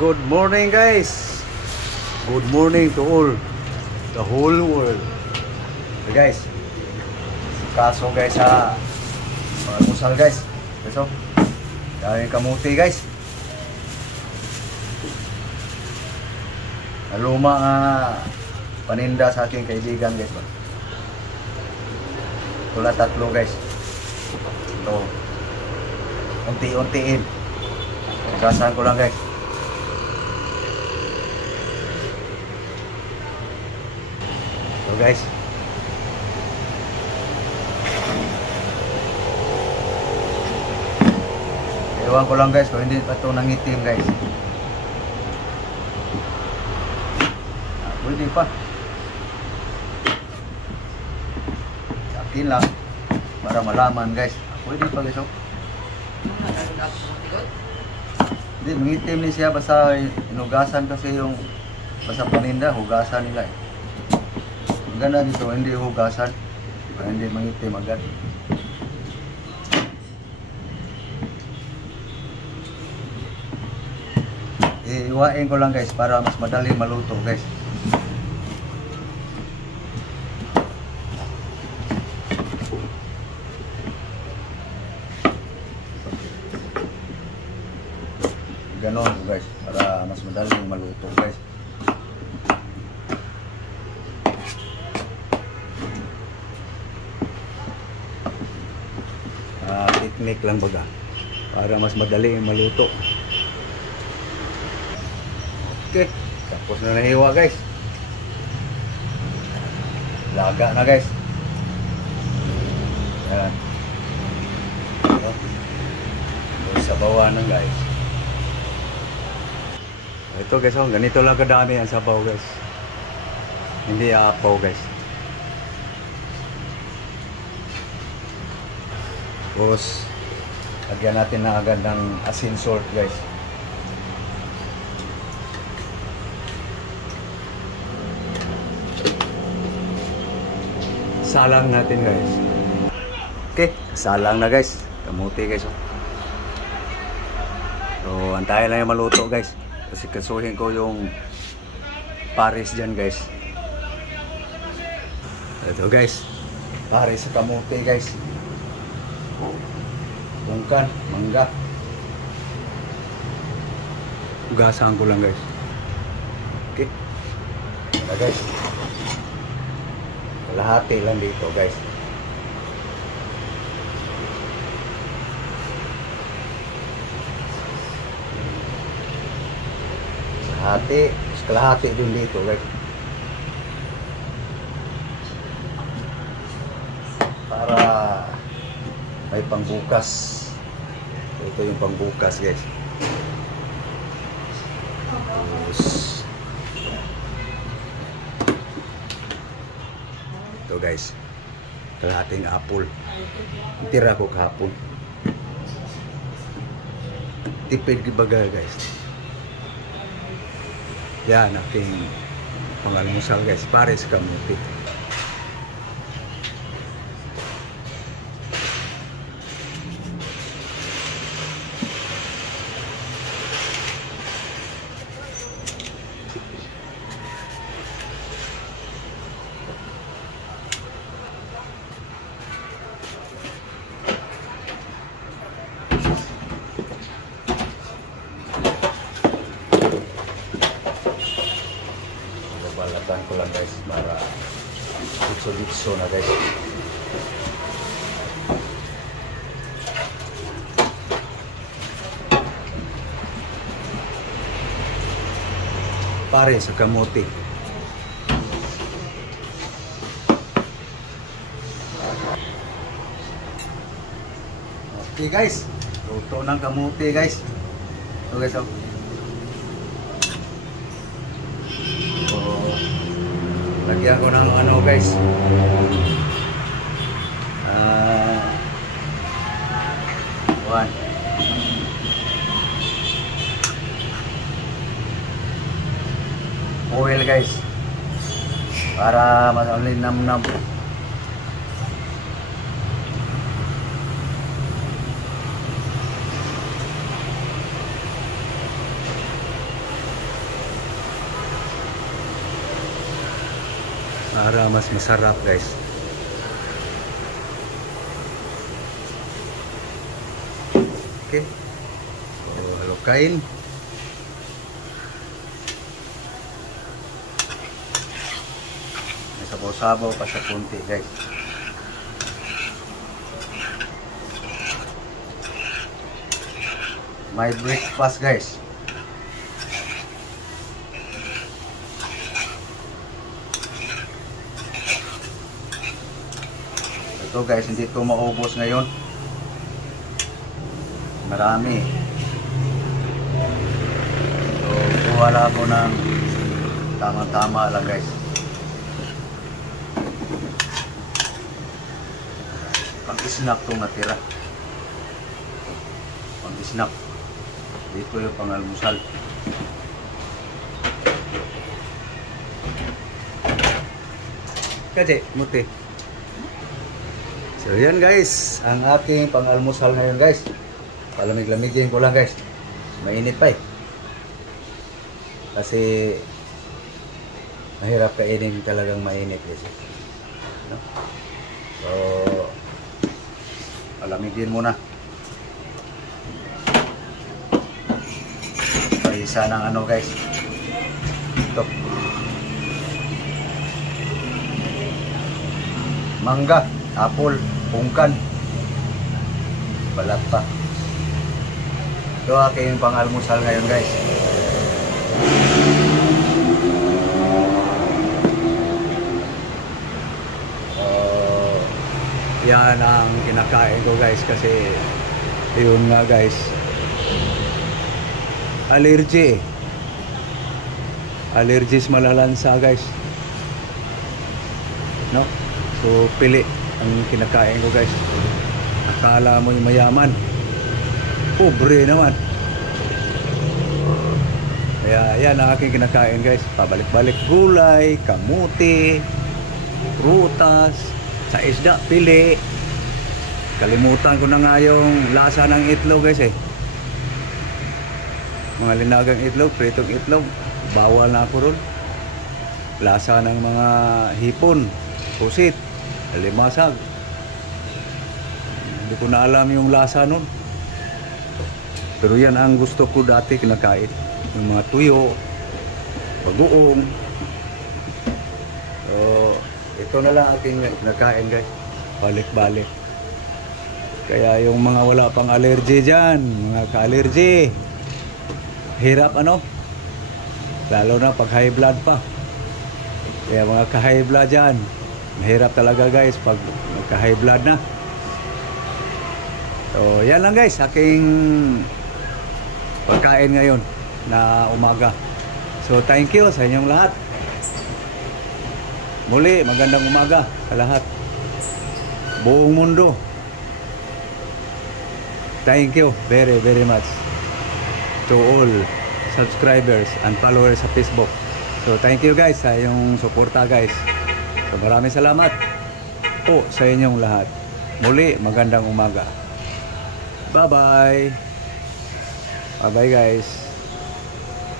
Good morning guys. Good morning to all. The whole world. Okay, guys. Kaso guys ha. Almusal guys. So, daming kamuti guys. Luma paninda sa aking kaibigan guys. Tula tatlo guys. Ito. Unti-untiin. Gasan ko lang guys. So guys. Ewan ko lang guys kung hindi pa ito nangitim guys. Pwede pa. Yakin lang. Para malaman guys. Pwede pa guys. Hindi, mangitim ni siya basta inugasan kasi yung basta paninda, hugasan nila eh. Ang ganda dito, hindi hugasan. Hindi mangitim agad. Iwain ko lang guys para mas madaling maluto guys. Ganon guys para mas madaling maluto guys. Technique lang baga para mas madaling maluto. Okay, tapos na nahiwa guys. Laga na guys. Yan. Sa bawah na guys. Ito guys, oh, ganito lang kadami ang sabaw guys. Hindi apaw guys. Tapos lagyan natin na agad ng asin salt guys. Salang natin guys. Okay, salang na guys. Kamuti guys. Oh. So, antayin lang yung maluto guys. Kasi kasuhin ko yung pares dyan guys. Ito guys. Pares sa kamuti guys. Bungkan, mangga. Ugasan ko lang guys. Okay. Ito guys. Kalahati lang dito guys. Kalahati din dito guys. Para may pangbukas. Ito yung pangbukas guys. Tapos ito guys, kalahating apple. Tira ko kahapon. Tipid baga guys. Yan aking pangalmusal guys, pares kamuti. Balatan ko lang guys para ditso na guys. Pare sa kamote. Okay guys, luto ng kamote guys. Ito guys, oh. Lagyan ko ng ano guys, one oil guys para mas nam-nam. para mas masarap guys. Okay, so halukain. May sabaw-sabaw pa sa kunti guys. My breakfast guys. Ito guys, hindi ito maubos ngayon. Marami. So, kuha lang ako ng tama-tama lang guys. Pang-snack itong natira. Pang-snack. Dito yung pang-almusal. Kasi, muti. So yan guys, ang aking pang-almusal ngayon guys. Palamig-lamigin ko lang guys. Mainit pa eh. Kasi mahirap kainin talagang mainit guys. No? So palamigin muna. Paisa ng ano guys. Ito. Mangga, apple, pungkan. Balat pa. Ito aking pang-almusal ngayon guys. Yan ang kinakain ko guys kasi yun nga guys, allergies malalansa guys, no? So pili ang kinakain ko guys. Akala mo yung mayaman, pobre naman. Kaya yan ang aking kinakain guys. Pabalik-balik gulay, kamuti, prutas, sa isda, pili. Kalimutan ko na nga yung lasa ng itlog guys eh. Mga linagang itlog, pritong itlog, bawal na ako ron. Lasa ng mga hipon, pusit, alimasag. Hindi ko na alam yung lasa nun. Pero yan ang gusto ko dati kinakain. Yung mga tuyo, bagoong. So, ito na lang aking kinakain guys. Balik-balik. Kaya yung mga wala pang allergy dyan, mga ka-allergy, hirap ano? Lalo na pag high blood pa. Kaya mga ka-high blood dyan, mahirap talaga guys pag magka-high blood na. So, yan lang guys, aking pagkain ngayon na umaga. So, thank you sa inyong lahat. Muli, magandang umaga sa lahat. Buong mundo. Thank you very, very much to all subscribers and followers sa Facebook. So, thank you guys sa inyong suporta guys. So, maraming salamat po sa inyong lahat. Muli, magandang umaga. Bye-bye. Bye-bye guys.